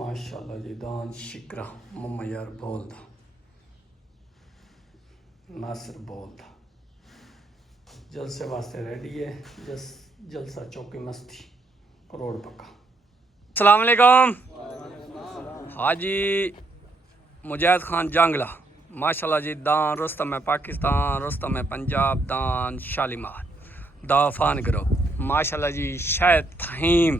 माशाल्लाह जी दान शिकरा मम्मा यार बोलदा नासिर बोलदा जलसे वास्ते रेडी है। जलसा चौकी मस्ती करोड़ पक्का। अस्सलाम वालेकुम हाजी मुजाहिद खान जांगला माशाल्लाह जी दान रुस्तम है पाकिस्तान रुस्तम है पंजाब दान शालीमार दाफान ग्रुप माशाल्लाह जी शायद थहीम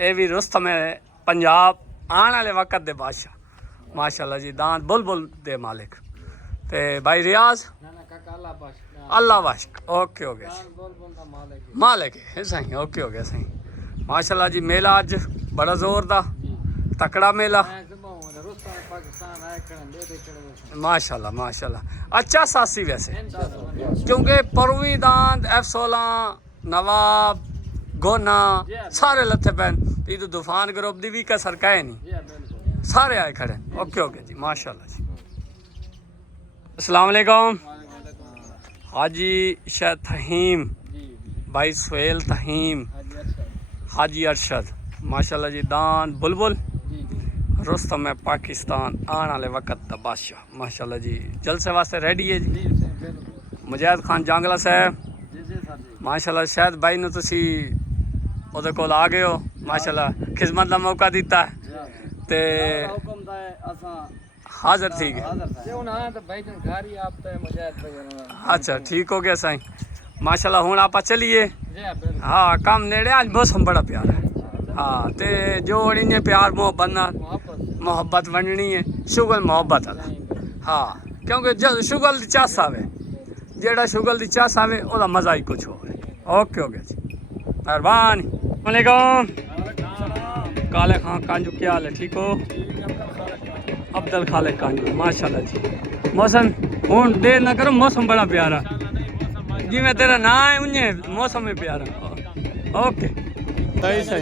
ये भी रुस्तम है पंजाब आने वाले वक्त दे बादशाह माशाल्लाह जी दान बुलबुल दे मालिक ते भाई रियाज अल्लाह वाशक ओके हो गया मालिक है सही ओके हो गया सही माशाल्लाह जी मेला अज बड़ा जोर दा तकड़ा मेला माशाल्लाह माशाल्लाह अच्छा सासी वैसे क्योंकि परवी दांद F16 नवाब गोना सारे लथे पैन ईद तूफान ग्रुप दी भी कसर कहे नहीं सारे आए खड़े ओके ओके जी माशाल्लाह जी। अस्सलाम वालेकुम हाजी शायद थहीम भाई सुहेल थहीम हाजी अरशद माशाल्लाह जी दान बुलबुल रुस्तम है पाकिस्तान आने वाले वक्त दा बादशाह माशाल्लाह जी जलसे वास्ते रेडी है जी। मुजाहिद खान जांगला साहब माशाल्लाह शायद भाई ने तुसी ओदे कोल आ गए हो माशाल्लाह खिदमत का मौका दिता है ते हाजिर ठीक है। अच्छा ठीक हो गया साईं माशाल्लाह हुण आप चलिए। हाँ काम नेड़े आज मौसम बड़ा प्यारा है। हाँ ते जो इन्हें प्यार मोहब्बत ना मोहब्बत वंडनी है शुगल मोहब्बत वाला। हाँ क्योंकि जब शुगल की चस आवे जेड़ा शुगल की चस आवे ओदा मज़ा ही कुछ हो। ओके हो गया जी मेहरबानी। वालेकुम काले खां कांजू क्या हाल है ठीक हो अब्दुल खालिक कांजू माशाल्लाह जी। मौसम हूँ देर ना करो मौसम बड़ा प्यारा जिमें तेरा ना है उन्हें मौसम में प्यारा ओके सही सही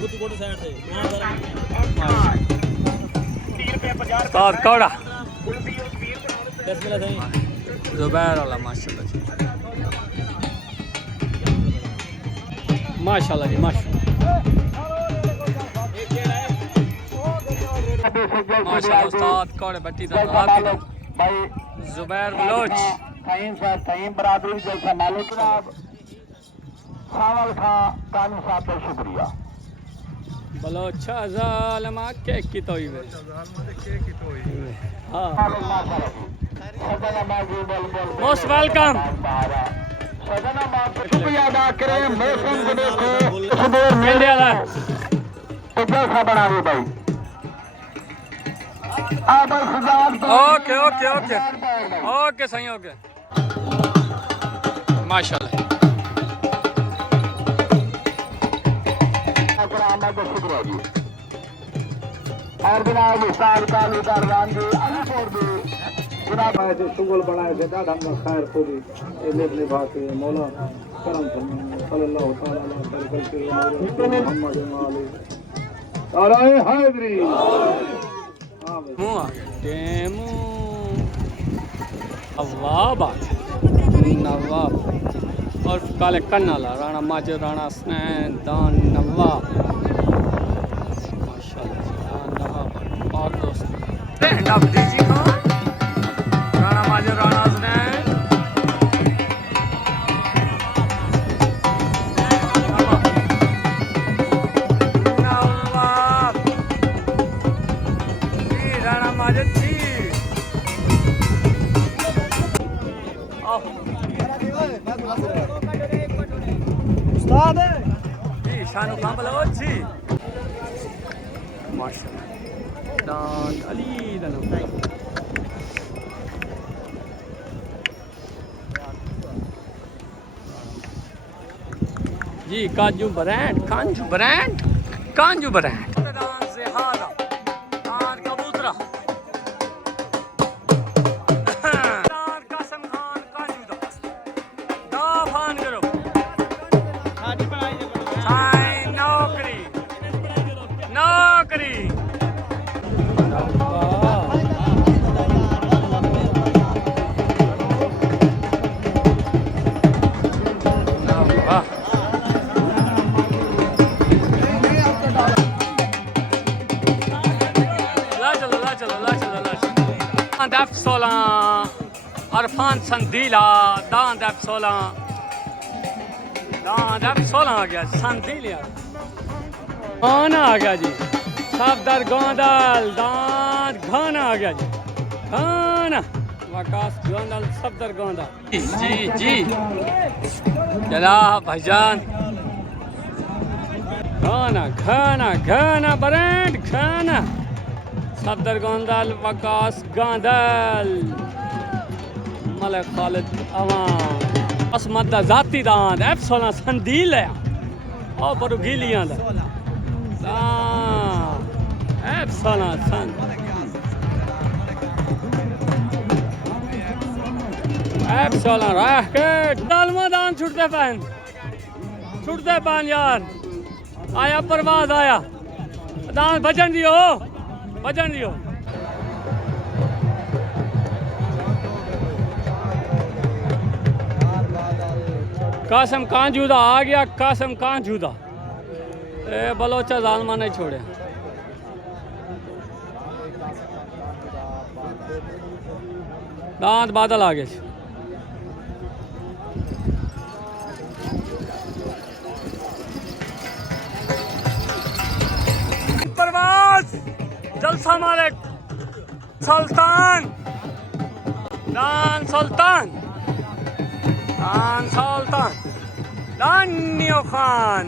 कौड़ा जुबैर वाला माशाल्लाह जी माशाल्लाह जी माशाल्लाह उस्ताद कौड़े बट्टी दा भाई जुबैर बलोच थहीम साहब थहीम बरादरी जलसा मालिक जनाब सावल खां कानू साहब का शुक्रिया बलोच जालमा के की तोई वे हां मोस्ट वेलकम सदना माफ शुक्रिया अदा करें मौसम को देखो इंडिया दा तो जलसा बनावे भाई ओके ओके ओके ओके सही ओके माशाल्लाह और जनाब उस्ताद कालू दरबान जी अलीपुर जी जनाब ऐसे शुगल बनाए थे दादा हम खैर पूरी ये लेने भाते मौला करम सल्लल्लाहु तआला अलैहि वसल्लम मोहम्मद वाले और हाजिरी डेमो अवाब नवाब और काले कन्नाला राणा माजिद राणा स्नैन दान नवाब माशाल्लाह नवाब और दोस्त राणा माजिद राणा स्नैन जी शानू खां बलोच जी माशाल्लाह दान अली दनो जी काजू ब्रांड कांजू ब्रांड दान से हादा दान कबूतरा दान कसम खान काजू दा फान करो नौकरी दांद F16 अरफान संदीला दांद F16 दांद F16 आ गया संदीलिया घाना आ गया जी सफदर गोंदल दांद घाना आ गया जी घाना वकास गोंदल सफदर गोंदल जी जी चला भाईजान घाना घाना घाना ब्रांड घाना सफदर गोंदल वकास गोंदल मलिक खालिद अवान असमत जाती दांद F16 संदील है और पर गीलियां दा F16 संद F16 रैकेट दालमा दान छुटते पान यार आया परवाज आया दान बचन दियो कासम कांजूदा आ गया कासम कांजूदा ए बलोचा जालमा नहीं छोड़े दांत बादल आ गए परवाज जलसा मालिक सुल्तान दान सुल्तान दानियो खान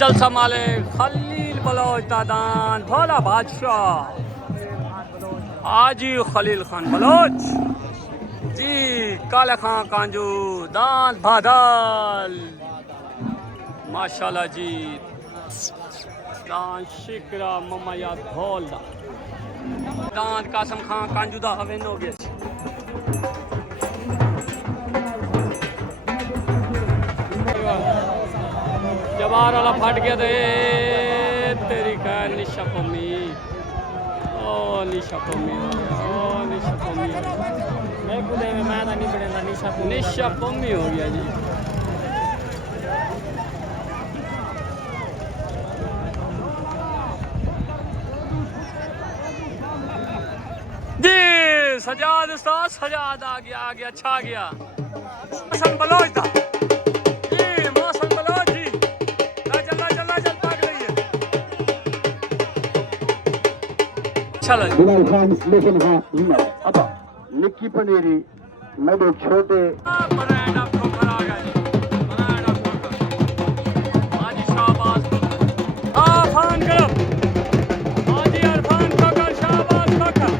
जलसा मालिक खलील बलोच दादान भोला बादशाह आजी खलील खान बलोच जी काले खान कांजू दांत बादल माशाल्लाह जी दांत शिकरा ममाया भोला दांत कासम खान कांजू दा हवेन हो गया जवार वाला फट गया तो तेरी का निशा कमी ओ निशा कमी मैं खुदे में मैं नहीं पढ़ेगा निशा कमी हो गया जी जी सजाद उस्ताद सजाद आ गया छा गया मौसम बलोच था जी मौसम बलोच जी चल भाग रही है चलो बिलाल खान लेकिन हाँ अब निक्की पनेरी मेरे छोटे ब्रांड आपको खरा आ गया जी ब्रांड आपको हाजी शाहबाज आफान करो हाजी अरफान कोकर शाहबाज कोकर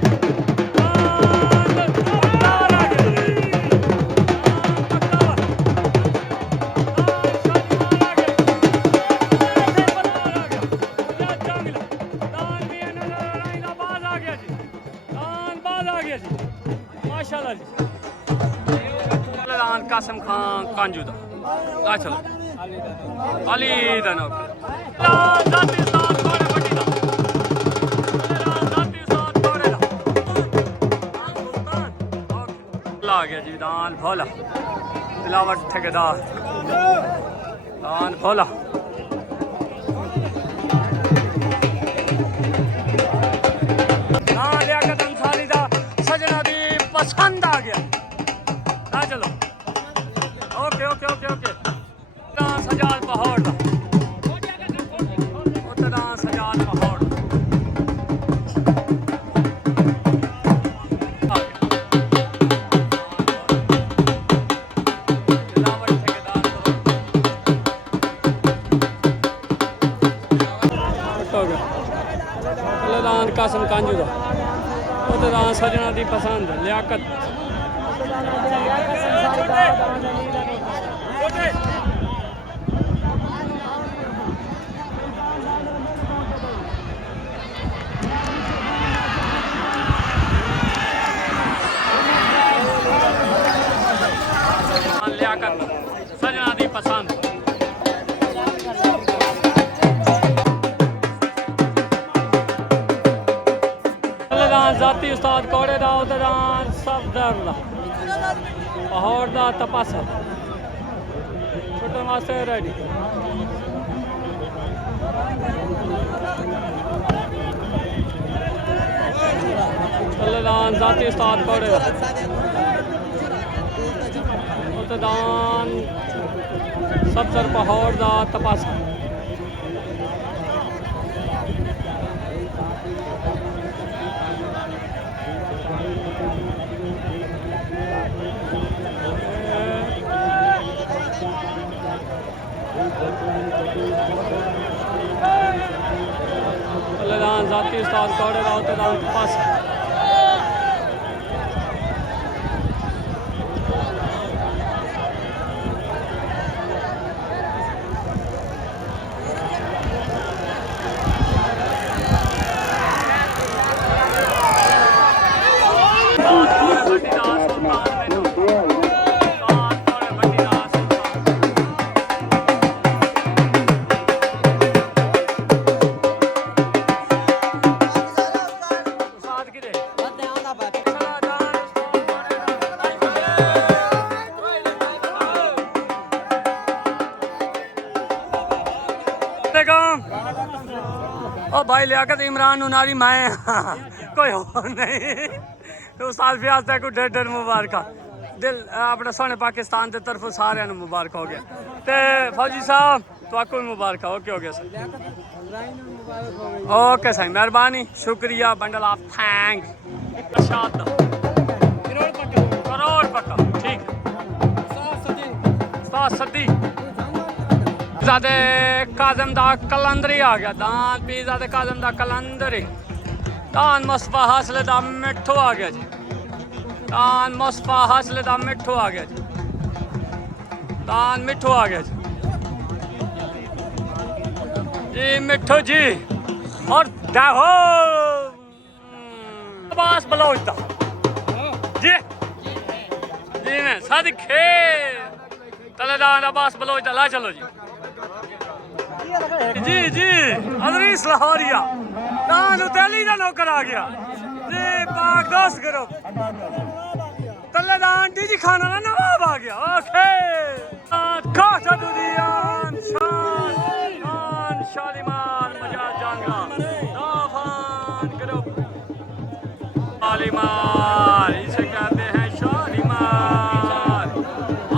माशाल्लाह जी कासम खान कांजूदा आ चलो अली दनो जाती साथ थोड़े बड़ी दा जाती साथ थोड़े दा ला गया जी दान भोला तिलावत ठेकेदार दान भोला लियाकत अंसारी दा सजना दी पसंद आ गया आ चलो ओके सजाद पहाड़ दा उतना सजाद पहाड़ कासम कांजू दा उतना सजना दी पसंद लियाकत सजना दी पसंद जाती उस्ताद कोड़े दा उदान सफदर दा पहाड़ दा तपासा छोटे मास्टर रेडी तलेदान जाती उस्ताद कोड़े उत्तदान सबसर पहाड़ दा तपासा तलेदान जाती उस्ताद कोड़े दा उत्तदान तपासा ओ भाई लियाकत इमरान उनारी मैं कोई और नहीं तो साल फियाज तक को ढेर ढेर मुबारक दिल अपने सोने पाकिस्तान के तरफ सारे मुबारक हो गया ते फौजी साहब तो मुबारक ओके हो गया सर ओके सही मेहरबानी शुक्रिया बंडल ऑफ थैंक करोड़ पक्का ठीक सदी ज़ादे काजम दा कलंदरी आ गया दान पी ज़ादे काजम दा कलंदरी दान मुस्तफा हासले दा मिठो आ गया जी दान मुस्तफा हासले दा मिठो आ गया जी दान मिठो आ गया जी मिठो जी और दाहो अब्बास बलोच दा जी जी मैं सादिक खेर तलेदान अब्बास बलोच दा ला चलो जी जी जी अदरीस लाहौरिया दान उतैली दा नौकर आ गया जी पाक दोस्त करो तलेदान डीजी खाना ना नवाब आ गया ओके काटा दुनियान शान शालिमार मजा जांगा दाफान करो शालिमार इसे कहते हैं शालिमार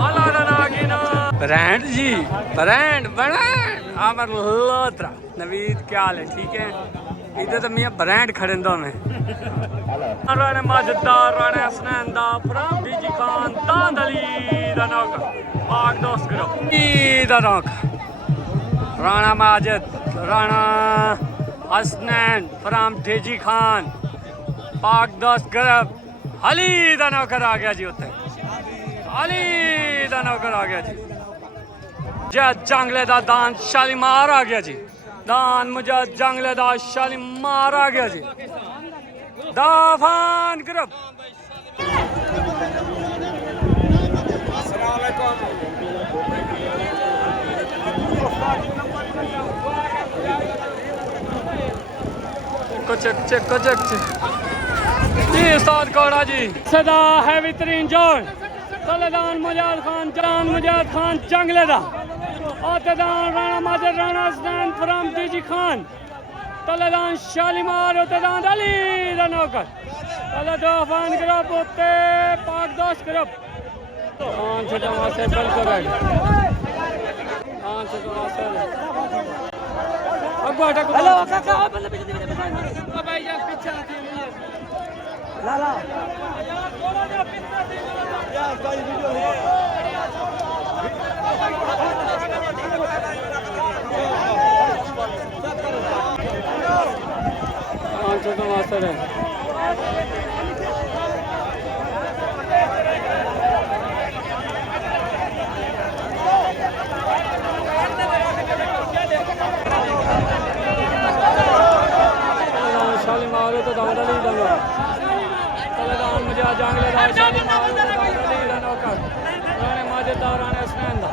आला नागिना ब्रांड जी ब्रांड ब्रांड आमर लोत्रा नवीद क्या हाल है ठीक है इधर तो मियाँ ब्रांड खड़ेंदो में राणे माजदार राणे हसनैंदा फराम डीजी खान दांद अली दा नौकर पाक दोस्त करो दा नौकर राणा माजिद राणा हसनैन फराम डीजी खान पाक दोस्त करो अली दा नौकर आ गया जी उत्ते अली दा नौकर आ गया जी मुजाद जंगले दा दान शालीमार आ गया जी दान मुजाद जंगले दा शालीमार आ गया जी दाफान ग्रुप चेक जी उस्ताद कोड़ा जी सदा हैवी तरीन जोड़ तलेदान मुजाद खान जंगले दा औतेदान राणा माजिद राणा हसनैन फराम डीजी खान तलेदान शालीमार औतेदान अली दा नौकर तलेदान ग्रुप उत्ते पाक दोस्त ग्रुप आन छोटा वासे बिल्कुल राइट आन छोटा वासे अगवा हेलो काका बंदे पीछे भाई यार पीछे आती है ला ला यार भाई वीडियो छोटा मास्टर है शालीमार तो दांडा नहीं दूंगा तलेदान मुझे जंगले दा शालीमार तो दांडा नहीं नौकर राणे माजिद दा राणे हसनैन दा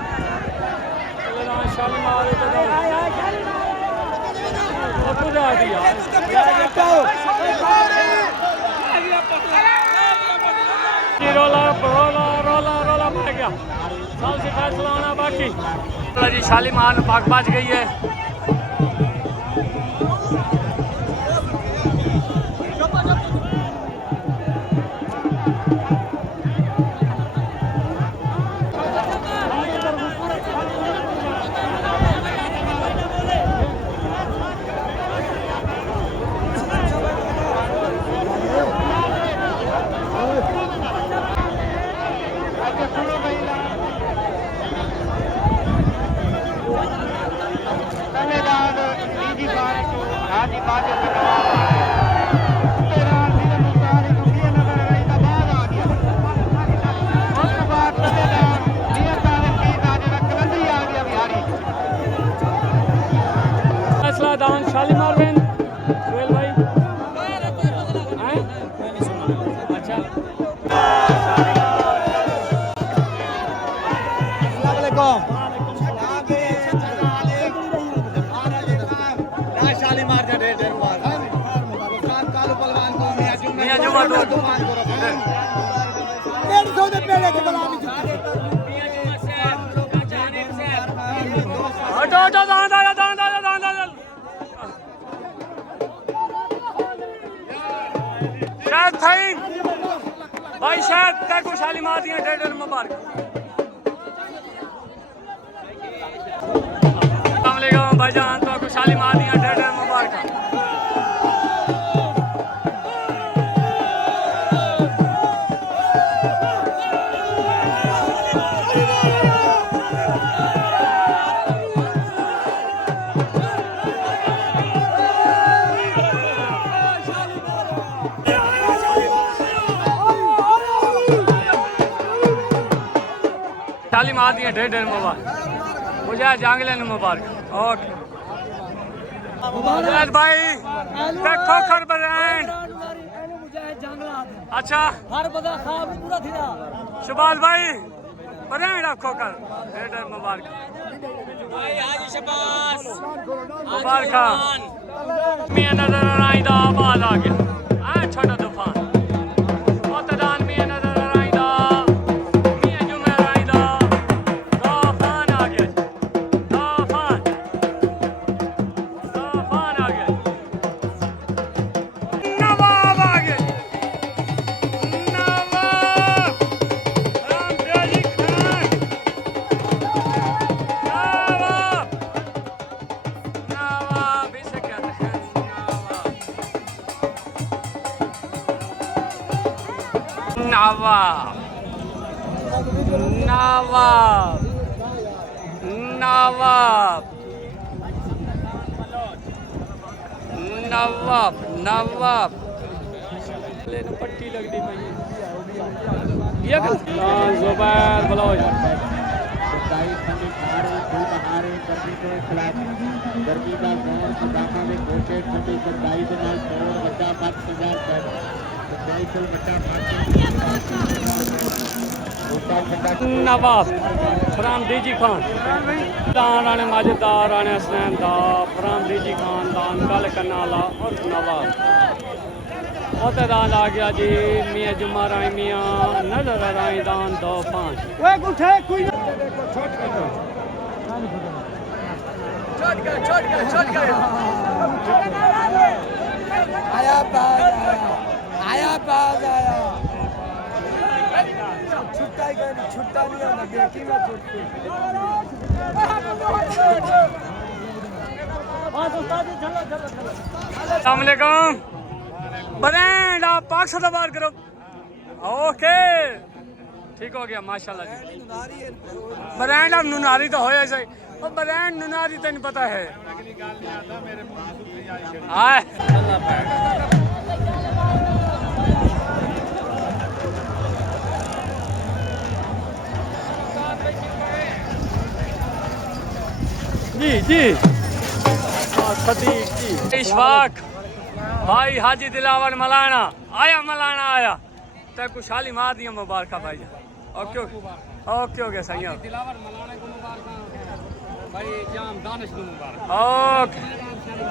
तलेदान शालीमार तो पूजा आ गई रोला रोला रोला रोला पड़ गया साल से फैसला होना बाकी जी शालीमार पाक बाज गई है जी बाजू से नवाब आ गया तेरा दिल मुतारी दुखी नजर आई तो बाद आ गया उस बाद तेरा नियत आवे की ताज कलंदरी आ गया बिहारी फैसला दान शालीमार बेन सुहेल भाई हैं? अच्छा मियां जुमा दो हटो हटो दान दान दान दान दान दान शायद भाई भाई शायद तय को शाली मार दिया डेडर मुबारक अस्सलाम भाईजान तो को शाली मार दिया डेडर मुबारक शाली मार दिया डेडर मुबारक मुझे जांगले मुबारक ओके मुबारक भाई देखो खर ब्रांड अच्छा शबाज भाई ब्रांड रखो कर डेडर मुबारक भाई हाजी शबाज मुबारक मियां नजर आई दा आवाज आ गया आ छोटा तूफान मतदान मियां नजर आई दा मियां जुमे आई दा तूफान आ गया तूफान तूफान आ गया नवाब आ गया नवाब रामदेजी खान नवाब नवाब इसे कहते हैं नवाब नवाब नवाब नवाब नवाब लेने पट्टी लग दी भाई ये जुबैर बुलाओ यार गर्मी का दौर खुदामा में कोटे ठंडी सरदाई के नाल और बच्चा 5000 कर बिल्कुल बच्चा नवाब फरामदीजी खान दान राणे माजिदार राणे हसनैन दा फरामदीजी खान दान गल करनाला और नवाब दान आ गया जी मियां जुमा राय मियां नजर राय दान 2-5 आया छुट्टा नहीं होना बेटी में छुट्टी अस्सलाम वालेकुम ब्रांड आप पाक से दबार करो ओके ठीक हो गया माशाल्लाह जी ब्रांड अब नुनारी तो होया सही और ब्रांड नुनारी तो नहीं पता है आए जी जी सदीक जी इशफाक भाई हाजी दिलावर मलाना आया ते खुशहाली मार दिया मुबारक भाई ओके ओके हो गया सही दिलावर मलाना को मुबारक भाई जाम दानिश को मुबारक ओके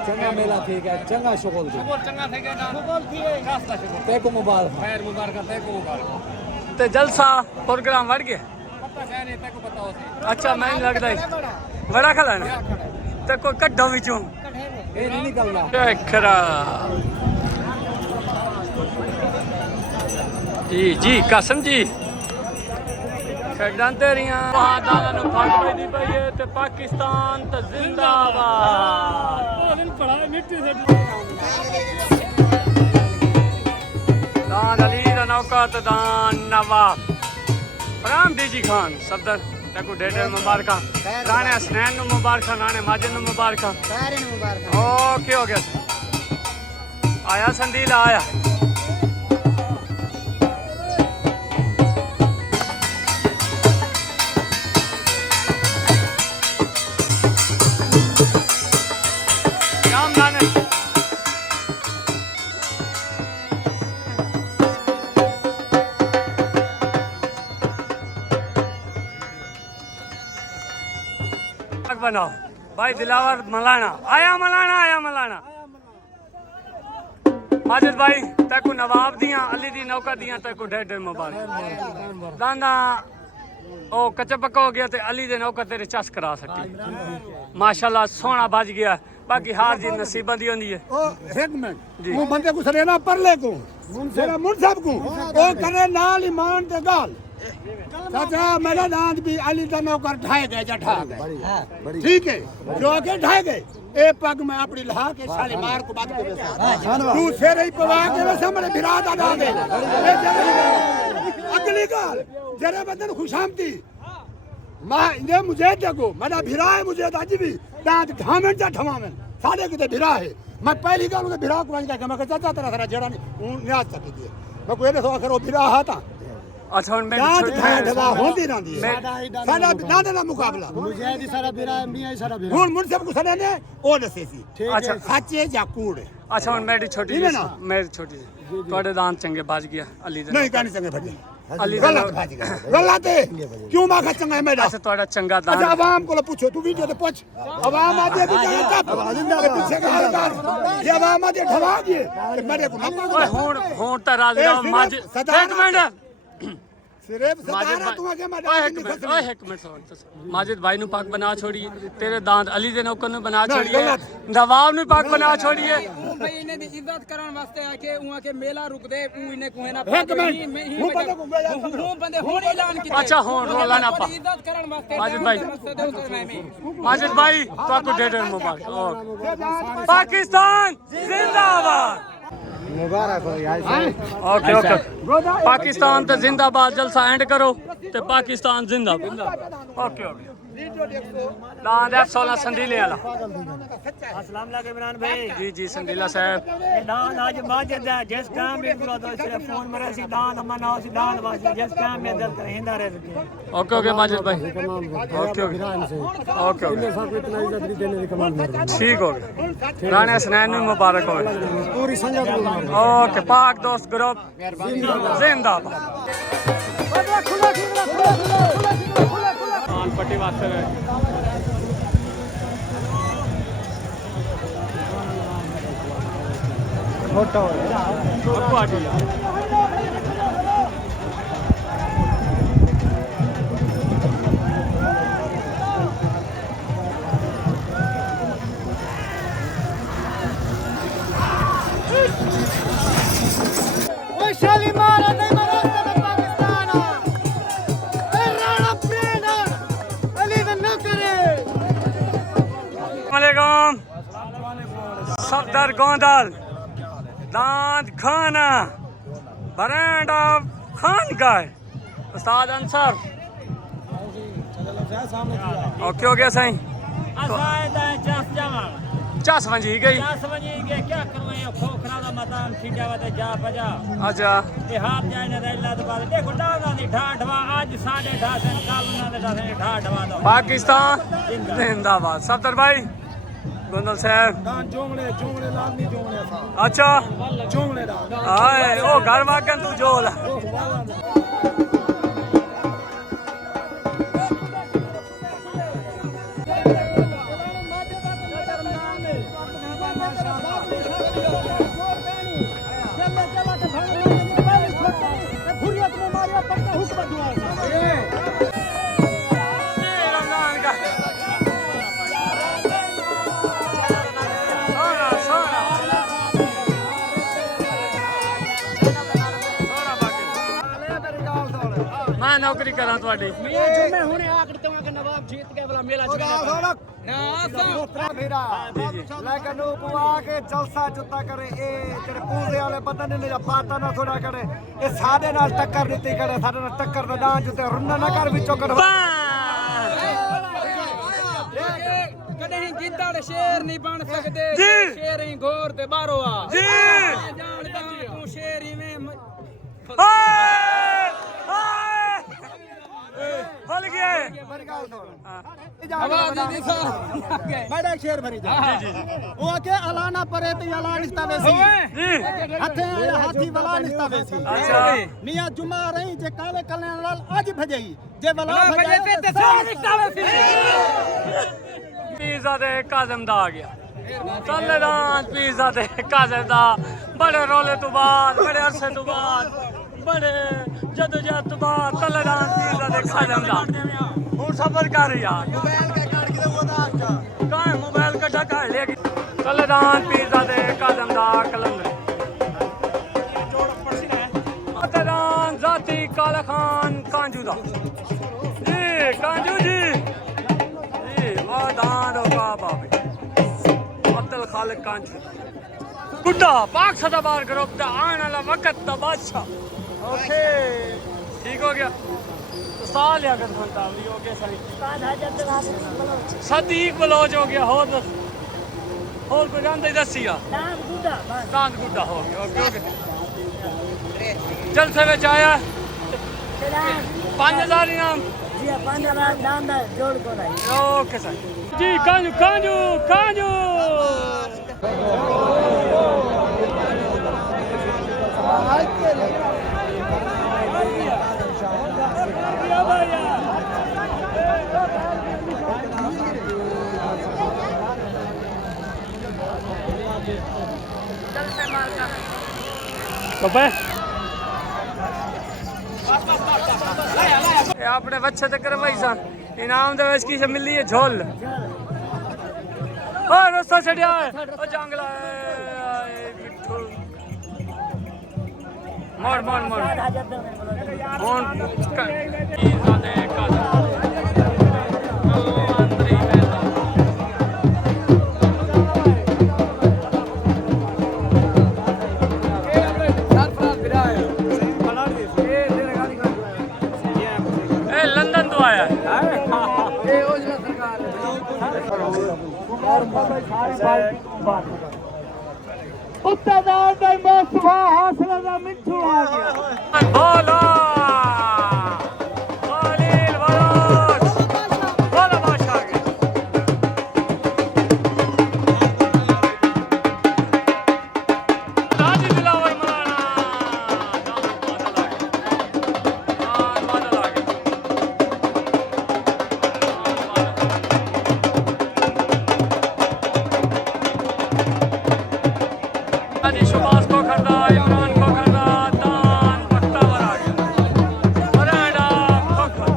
चंगा मेला ठीक है चंगा शुगल चंगा थे के शुगल थी रास्ता शुगल ते को मुबारक खैर मुबारक ते को मुबारक ते जलसा प्रोग्राम बढ़ गया पता है नहीं ते को बताओ अच्छा मैं नहीं लगदा बड़ा खड़ा है ते कोई कड्डा विचों ये नहीं निकलना खरा जी जी कसम जी खेडां तेरियां वहां दादा नु फट पैदी पई है ते पाकिस्तान ते जिंदाबाद दिन पड़ा मिट्टी से दान अली दा नौका ते दान नवाब फरामदीजी खान सदर तेको डेडर मुबारक राणे हसनैन नु मुबारक राणे माजिद नु मुबारक सारे नु मुबारक ओके हो गया आया संदील आया राम नानक बनाओ भाई दिलावर मलाना आया मलाना माजिद भाई तैको नवाब दियां अली दी नौका दियां तैको ढेर मुबारक दाना ओ कच्चा पक्का हो गया ते अली दे नौका तेरे चस करा सकी माशाल्लाह सोना बज गया बाकी हार जी नसीबां दी होंदी है ओ एक मिनट वो बंदे को सरेना परले को मेरा मुनसब को ओ करे नाल ईमान ते गाल चाचा मेरा दांत भी अली दा नौकर ढाए गए जा ढा गए ठीक है जो आके ढाए गए ए पग में अपनी लहा के साले मार को बात को तू सेरे ही पवा के सामने बिरादा दा दे अगली गाल जरे बदन खुशामती मां ये मुझे देखो मेरा भिरा है मुझे आज भी दांत ढामन जा ठमावन साले के भिरा है मैं पहली गाल के भिरा को जा के मैं चाचा तेरा सारा जड़ा नहीं न्याज सकी दिए मैं कोई देखो आखिर वो भिरा हाता अच्छा हुन मैं दांत ढावा होती रहंदी है साडा दांत दा मुकाबला मुझे दी सारा बिरा मियां सारा बिरा हुन मुनसब को सने ने ओ दसे सी अच्छा सच्चे या कूड़ अच्छा हुन मेरी छोटी मेरी छोटी ਤੁਹਾਡੇ दांत चंगे बाज गया अली दे नहीं कहनी चंगे भजे अली दे गलत बाज गया गलत है क्यों माखा चंगा है मेरा अच्छा ਤੁਹਾਡਾ ਚੰਗਾ अच्छा दांत आवाम को पूछो तू वीडियो ते पूछ आवाम आदे भी जाता पीछे का हरकार ये आवाम आदे ढवा दिए मेरे को ਓਏ ਹੁਣ ਤਾਂ ਰਾਜ਼ੀ ਰਹੋ ਮਾजिद ਇੱਕ ਮਿੰਟ सिर्फ माजिद सतारा तू आगे मैं भाई ओए एक मिनट माजिद भाई नु पाक बना छोड़िए तेरे दांत अली दे नौकर नु बना छोड़िए नवाब नु पाक बना छोड़िए भाई इन्हें दी इज्जत करन वास्ते आके उहा के मेला रुक दे ऊ इन्हें कोहे ना एक मिनट हूं बंदे को गया हूं बंदे होण ऐलान कीते अच्छा होण रोला ना पा इज्जत करन वास्ते माजिद भाई ताको ढेर मुबारक पाकिस्तान जिंदाबाद मुबारक हो यार ओके ओके पाकिस्तान ते जिंदाबाद जलसा एंड करो ते पाकिस्तान जिंदाबाद ओके ओके दांत F16 संदीले वाला अस्सलाम वालेकुम इमरान भाई जी संदीला साहब दान आज माजिद है जिस काम में पूरा तो सिर्फ फोन मरे सी दान मना सी दान वासी जिस काम में दल हिंदा रहे ओके ओके माजिद भाई ओके ओके ओके सबको इतना इज्जत भी देने की कमाल मार ठीक हो गया राणे हसनैन नु मुबारक हो पूरी संजय ओके पाक दोस्त ग्रुप जिंदाबाद पट्टी वास्ते फोटो सफदर गोंदल दांत खाना brand of खानगाह Ustad Ansar okay हो गया साईं चस वंजी गई क्या करूं ये खोखरा दा मैदान खिंडा वा जा बजा अच्छा ते हाथ जाए ना अल्लाह दे बाद देखो डांगा दी ढाढवा आज 8:30 कल ना दे ढाढवा दो पाकिस्तान जिंदाबाद सफदर भाई गोंदल साहब जोंगले लाजमी जोंगले अच्छा जोंगले दा आए ओ घर वाकन तू जोल मैं नौकरी करा ਤੁਹਾਡੀ ये जो मैं हुने आखिर तवा के नवाब जीत गया वाला मेला चुने ना लेकिन वो बुआ के जलसा जुता करे ए तेरे पूजे वाले पता नहीं मेरा पाता ना थोड़ा करे ए साडे नाल टक्कर नीति करे साडे नाल टक्कर ना डां जुते रुन्ना ना कर विचो कर कदे जिंदा लड़ शेर नहीं बन सकते जी। शेर ही घोर ते बारो आ जी। मैं जानता तू शेर ही में फल गया है। आवाज नहीं सा बड़ा शेर भरी जा वो के अलाना परे तो अलान इस्तावेसी जी हथे हाथी वाला इस्तावेसी अच्छा मियां जुमा रही जे काले कल्याण लाल आज भजई जे वाला भजे भजई ते सारे इस्तावेसी पिज़्ज़ा दे काज़म दा आ गया तलेदान पिज़्ज़ा दे काज़म दा बड़े रोले तो बाद बड़े अरसे तो बाद बड़े जदोजहद तो बाद तलेदान पिज़्ज़ा दे काज़म दा हूं सबर कर यार मोबाइल का काट के वो दा का मोबाइल कटा का ले तलेदान पिज़्ज़ा दे काज़म दा कलंदर तलेदान जाती काला खान कांजू दा जी कांजू जी आदान का बाबे अब्दुल खालिक कांजू गुड्डा पाक सदाबार ग्रुप दा आने वाला वक्त दा बादशाह ओके ठीक हो गया साल या कर बनता हो गया सदीक बलोच हो गया हो दस और कोई जानते दसिया दांत गुड्डा हो गया ओके ओके जलसे में आया 5000 इनाम ओके सर जी कांजू कांजू कांजू अपने बच्चे तक करवाई सन इनाम दे विच की मिली है झोल ओ रस्ता छड़िया है ओ जंगला है मोड़ मोड़ मोड़ कौन लंदन तो आया उत्तेदार दे मुस्तफा हासिल दा मिठू आ गया बोला खलील बलोच बोला बादशाह के राजी दिलावर मलाना बादल आ गया हाजी सुभाष को खरदा इमरान को खरदा दान बख्तावर आ गया बराड़ा खोखर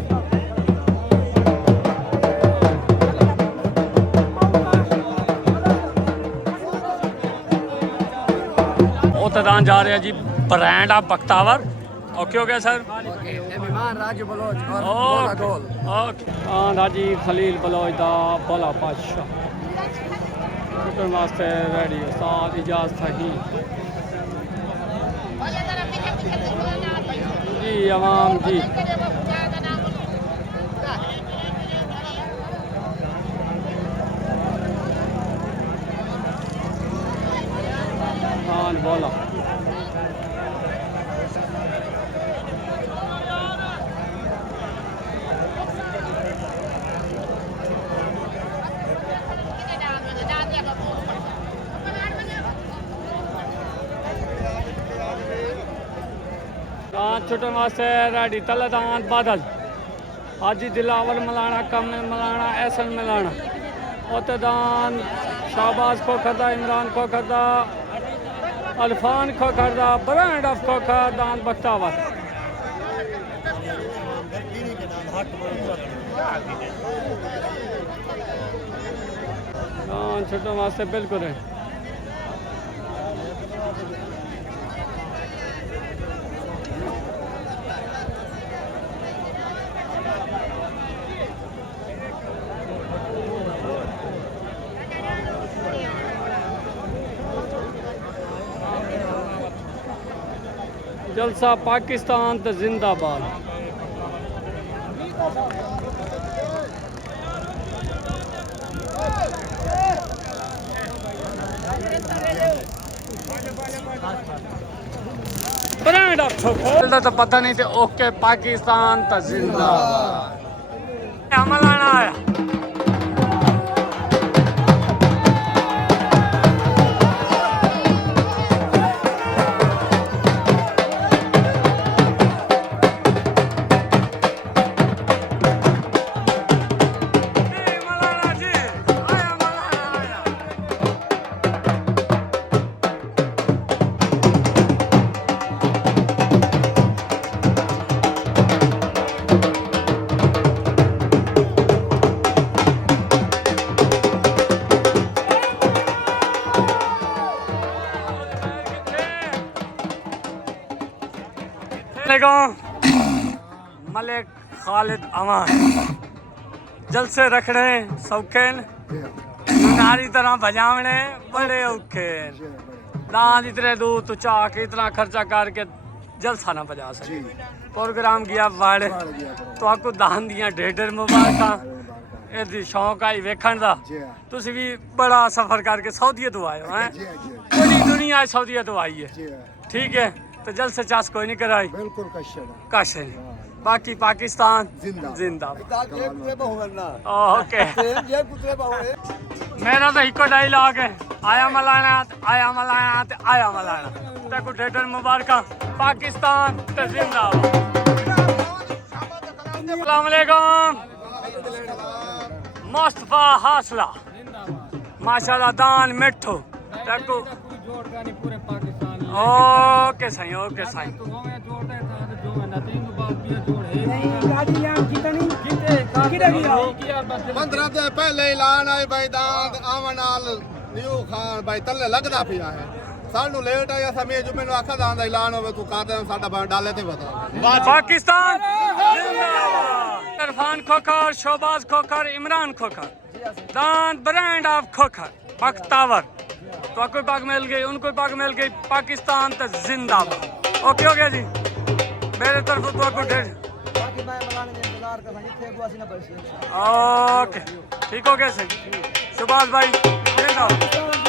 दान जा रहे हैं जी ब्रांड ऑफ बख्तावर ओके हो गया सर मेहमान राजू बलोच ओके हाँ राजी खलील बलोच दा बोला बादशाह शुक्र वास्ते रेडी उस्ताद इजाज़ सही जी आवाम जी हाँ बोला छुटन वास्ते रेडी तलेदान बादल हाजी दिलावर मलाना कमल मलाना एहसन मलाना ओतदान शाहबाज खोखरदा इमरान खोखरदा अल्फान खोखरदा ब्रांड ऑफ खोखर दान बख्तावर दान छुटन वास्ते बिल्कुल है जलसा पाकिस्तान तो जिंदाबाद ब्रांड ऑफ खोखर तो पता नहीं थे। ओके पाकिस्तान तो जिंदाबाद। अमल आना आया मलिक खालिद अमान जलसे रखने सौखेन नारी तरह भजावने बड़े औखे दान इतने दूर तू चाह के इतना खर्चा करके जलसा ना बजा सके। प्रोग्राम गया वाड़े तो आपको दान दिया ढेर मुबारक ये शौक आई वेखण का। तुसी भी बड़ा सफर करके सऊदीया तो आए हो हैं पूरी दुनिया सऊदीया तो आई है ठीक है तो जल्द से चास कोई नहीं कराई बिल्कुल कश नहीं बाकी पाकिस्तान जिंदाबाद। ओके मेरा तो इको डायलॉग है आया मलाना आया मलाना आया मलाना तेको ढेर मुबारक पाकिस्तान तो जिंदाबाद। अस्सलाम वालेकुम मुस्तफा हासला माशाल्लाह दान मिठो तेको ओके साईं ओके साईं। पंद्रह दिन पहले ऐलान आए भाई दांद आवन नाल न्यू खान भाई तले लगदा पिया है सानू लेट आया समय जो मैंने आखा दांद ऐलान होवे तू कहते साडा डाले ते बता पाकिस्तान जिंदाबाद। इरफान खोखर शोबाज खोखर इमरान खोखर दान ब्रांड ऑफ खोखर बख्तावर तो कोई पाक मिल गई उनको पाक मिल गई पाकिस्तान तो जिंदाबाद। ओके हो गया जी मेरे तरफ तो आपको ढेर ओके ठीक हो गया सही सुभाष भाई जिंदाबाद।